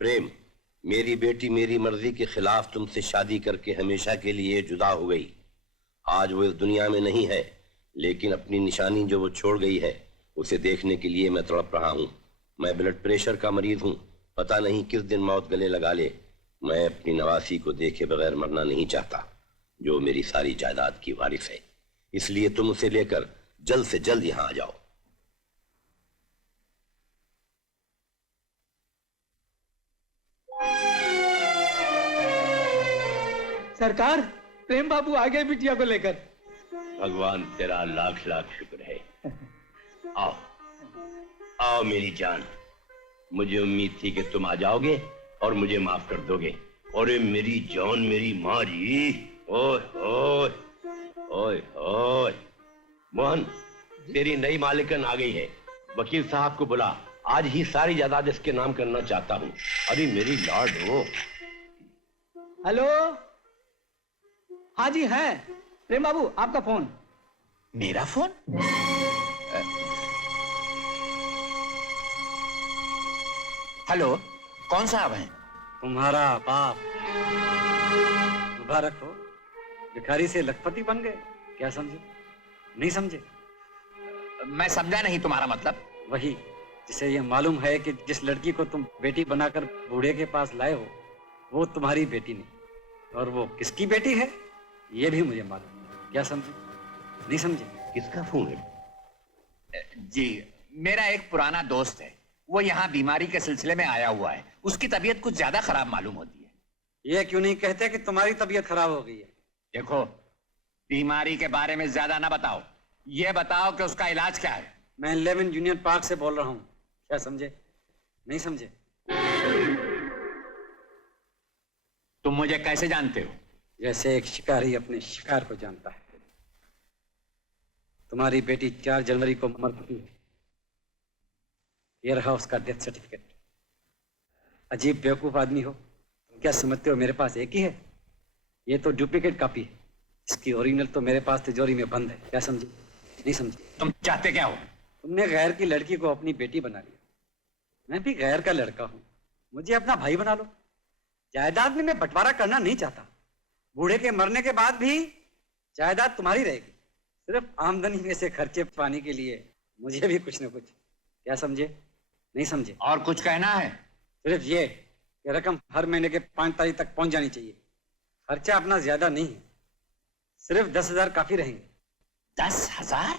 प्रेम, मेरी बेटी मेरी मर्जी के खिलाफ तुमसे शादी करके हमेशा के लिए जुदा हो गई। आज वो इस दुनिया में नहीं है, लेकिन अपनी निशानी जो वो छोड़ गई है उसे देखने के लिए मैं तड़प रहा हूँ। मैं ब्लड प्रेशर का मरीज हूँ, पता नहीं किस दिन मौत गले लगा ले। मैं अपनी नवासी को देखे बगैर मरना नहीं चाहता, जो मेरी सारी जायदाद की वारिस है। इसलिए तुम उसे लेकर जल्द से जल्द यहां आ जाओ। सरकार, प्रेम बाबू आ गए बिटिया को लेकर। भगवान तेरा लाख लाख शुक्र है। आओ आओ मेरी जान, मुझे उम्मीद थी कि तुम आ जाओगे और मुझे माफ कर दोगे। और मेरी जान, मेरी माँ जी, ओए ओए ओए ओए। मोहन, तेरी नई मालिकन आ गई है। वकील साहब को बुला, आज ही सारी जायदाद इसके नाम करना चाहता हूँ। अरे मेरी लॉर्ड हो। हेलो, हाँ जी है प्रेम बाबू, आपका फोन। मेरा फोन? हेलो, कौन साहब हैं? तुम्हारा बाप। मुबारक हो, भिखारी से लखपति बन गए। क्या समझे? नहीं समझे? मैं समझा नहीं, तुम्हारा मतलब? वही जिसे ये मालूम है कि जिस लड़की को तुम बेटी बनाकर बूढ़े के पास लाए हो वो तुम्हारी बेटी नहीं। और वो किसकी बेटी है ये भी मुझे मालूम है। क्या समझे? नहीं समझे? किसका फोन है? जी, मेरा एक पुराना दोस्त है, वो यहाँ बीमारी के सिलसिले में आया हुआ है। उसकी तबीयत कुछ ज्यादा खराब मालूम होती है। ये क्यों नहीं कहते कि तुम्हारी तबीयत खराब हो गई है? देखो, बीमारी के बारे में ज्यादा ना बताओ, ये बताओ कि उसका इलाज क्या है। मैं 11 यूनियन पार्क से बोल रहा हूँ। क्या समझे? नहीं समझे? तुम मुझे कैसे जानते हो? जैसे एक शिकारी अपने शिकार को जानता है। तुम्हारी बेटी 4 जनवरी को मर चुकी है। ये रहा उसका डेथ सर्टिफिकेट। अजीब बेवकूफ आदमी हो, तुम क्या समझते हो मेरे पास एक ही है? ये तो डुप्लीकेट कॉपी है, इसकी ओरिजिनल तो मेरे पास तिजोरी में बंद है। क्या समझे? नहीं समझे? तुम चाहते क्या हो? तुमने गैर की लड़की को अपनी बेटी बना लिया। मैं भी गैर का लड़का हूं, मुझे अपना भाई बना लो। जायदाद में मैं बंटवारा करना नहीं चाहता। बूढ़े के मरने के बाद भी जायदाद तुम्हारी रहेगी। सिर्फ आमदनी में से खर्चे पाने के लिए मुझे भी कुछ न कुछ। क्या समझे? नहीं समझे? और कुछ कहना है? सिर्फ ये कि रकम हर महीने के 5 तारीख तक पहुंच जानी चाहिए। खर्चा अपना ज्यादा नहीं है, सिर्फ 10,000 काफी रहेंगे। 10,000?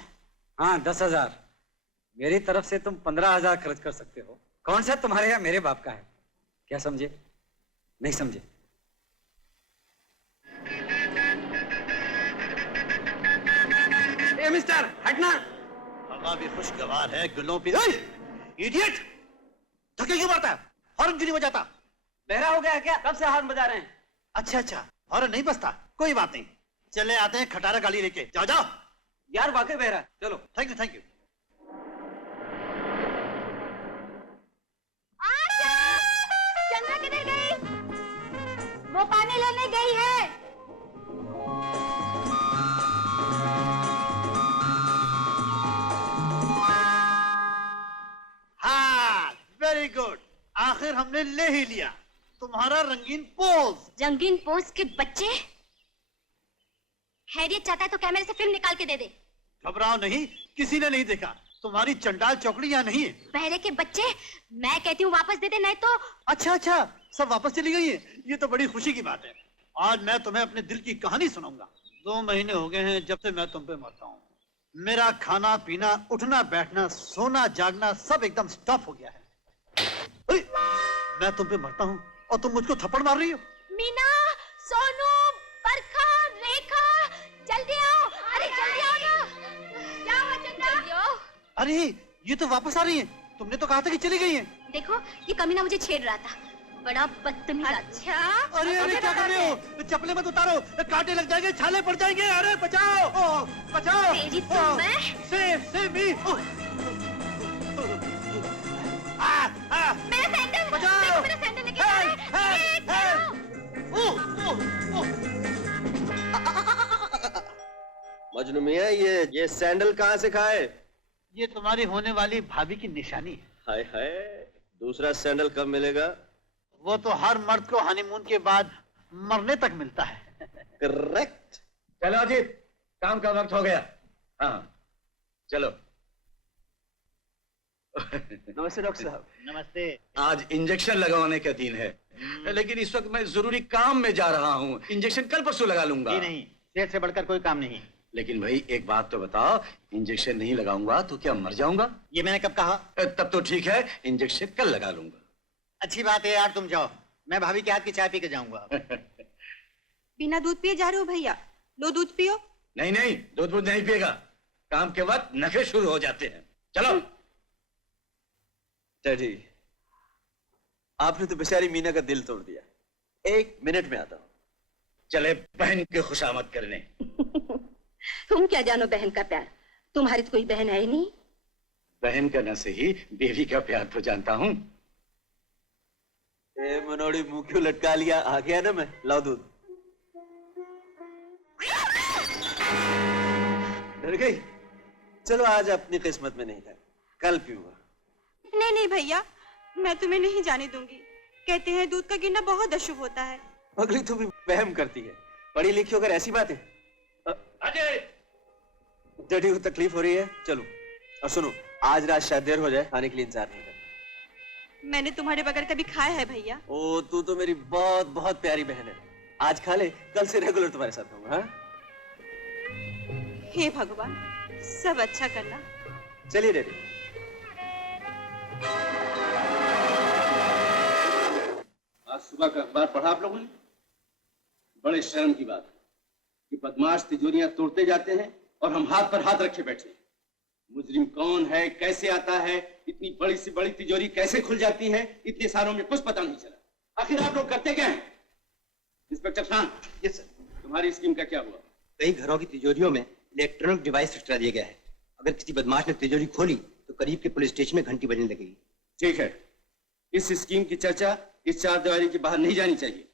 हाँ, 10,000। मेरी तरफ से तुम 15,000 खर्च कर सकते हो। कौन सा तुम्हारे या मेरे बाप का है? क्या समझे? नहीं समझे? ए मिस्टर, हटना। हवा भी खुशगवार है, गुलों पे। इडियट, धक्के क्यों मारता है? हॉर्न क्यों नहीं बजाता? बहरा हो गया क्या? कब से हॉर्न बजा रहे हैं? अच्छा अच्छा, हॉर्न नहीं बजता, कोई बात नहीं। चले आते हैं खटारा गाड़ी लेके। जाओ जाओ। यार वाकई बहरा। चलो। Thank you thank you. Chandra किधर गई? वो पानी लेने गई है। हाँ, वेरी गुड, आखिर हमने ले ही लिया तुम्हारा रंगीन पोज। रंगीन पोज के बच्चे। खैरियत चाहता है तो कैमरे से फिल्म निकाल के दे दे। घबराओ नहीं, किसी ने नहीं देखा। तुम्हारी चंडाल चौकड़ी यहाँ नहीं है। बहरे के बच्चे, मैं कहती हूँ वापस दे दे, नहीं तो। अच्छा अच्छा, सब वापस चली गई है। ये तो बड़ी खुशी की बात है। आज मैं तुम्हें अपने दिल की कहानी सुनाऊंगा। 2 महीने हो गए हैं जब से मैं तुम पे मरता हूँ। मेरा खाना पीना, उठना बैठना, सोना जागना सब एकदम स्टॉप हो गया है। अरे, मैं तुम पे मरता हूँ और तुम मुझको थप्पड़ मार रही हो। मीना, सोनू, बरखा, रेखा, जल्दी आओ। अरे जल्दी आओ ना। क्या हुआ चंद्रा? जल्दी आओ। अरे ये तो वापस आ रही है। तुमने तो कहा था कि चली गई है। देखो, ये कमीना मुझे छेड़ रहा था, बड़ा बदतमीज। अच्छा, अरे अरे क्या कर रहे हो? चप्पलें मत उतारो, कांटे लग जाएंगे, छाले पड़ जाएंगे। अरे बचाओ, बचाओ। तेरी तो मैं। Save me. मेरा सैंडल, देखो मेरा सैंडल लेके जा रहा है। मजनू मियां, ये सैंडल कहाँ से खाए? ये तुम्हारी होने वाली भाभी की निशानी है। हाय हाय, दूसरा सैंडल कब मिलेगा? वो तो हर मर्द को हनीमून के बाद मरने तक मिलता है। करेक्ट। चलो अजीत, काम का वक्त हो गया। हाँ चलो। नमस्ते डॉक्टर साहब। नमस्ते। आज इंजेक्शन लगवाने का दिन है, लेकिन इस वक्त मैं जरूरी काम में जा रहा हूँ। इंजेक्शन कल परसों लगा लूंगा। नहीं, सेहत से बढ़कर कोई काम नहीं। लेकिन भाई एक बात तो बताओ, इंजेक्शन नहीं लगाऊंगा तो क्या मर जाऊंगा? ये मैंने कब कहा? तब तो ठीक है, इंजेक्शन कल लगा लूंगा। अच्छी बात है यार, तुम जाओ, मैं भाभी के हाथ की चाय पी के जाऊंगा। बिना दूध पिए जा रहे हो भैया? लो दूध पियो। नहीं नहीं, दूध नहीं पिएगा। काम के वक्त नखरे शुरू हो जाते हैं। चलो। डैडी, आपने तो बेचारी मीना का दिल तोड़ दिया। 1 मिनट में आता हूं। चले बहन की खुशामद करने। तुम क्या जानो बहन का प्यार? तुम्हारी तो कोई बहन है ही नहीं। बहन का न सही, देवी का प्यार तो जानता हूँ। मनोड़ी मुंह क्यों लटका लिया? आ गया ना मैं। लाओ दूध। डर गई? चलो आज अपनी किस्मत में नहीं था, कल पीऊंगा। नहीं नहीं भैया, मैं तुम्हें नहीं जाने दूंगी। कहते हैं दूध का गिरना बहुत अशुभ होता है। पगली तू भी वहम करती है। पढ़ी लिखी होकर ऐसी बात है। अजय, डैडी को तकलीफ हो रही है, चलो। और सुनो, आज रात शायद देर हो जाए, खाने के लिए इंतजार नहीं करना। मैंने तुम्हारे बगैर कभी खाया है भैया? ओ, तू तो मेरी बहुत बहुत प्यारी बहन है। आज खा ले, कल से रेगुलर तुम्हारे साथ रहूंगा। हाँ? हे भगवान, सब अच्छा करना। चलिए डैडी। आज सुबह का अखबार पढ़ा आप लोगों ने? बड़े शर्म की बात है कि बदमाश तिजोरियां तोड़ते जाते हैं और हम हाथ पर हाथ रखे बैठे हैं। मुजरिम कौन है, कैसे आता है, इतनी बड़ी से बड़ी तिजोरी कैसे खुल जाती है, इतने सालों में कुछ पता नहीं चला। आखिर आप लोग करते क्या हैं? इंस्पेक्टर खान। Yes sir. तुम्हारी स्कीम का क्या हुआ? कई घरों की तिजोरियों में इलेक्ट्रॉनिक डिवाइस फिट करा दिया गया है। अगर किसी बदमाश ने तिजोरी खोली तो करीब के पुलिस स्टेशन में घंटी बजने लगेगी। ठीक है, इस स्कीम की चर्चा इस चारदीवारी के बाहर नहीं जानी चाहिए।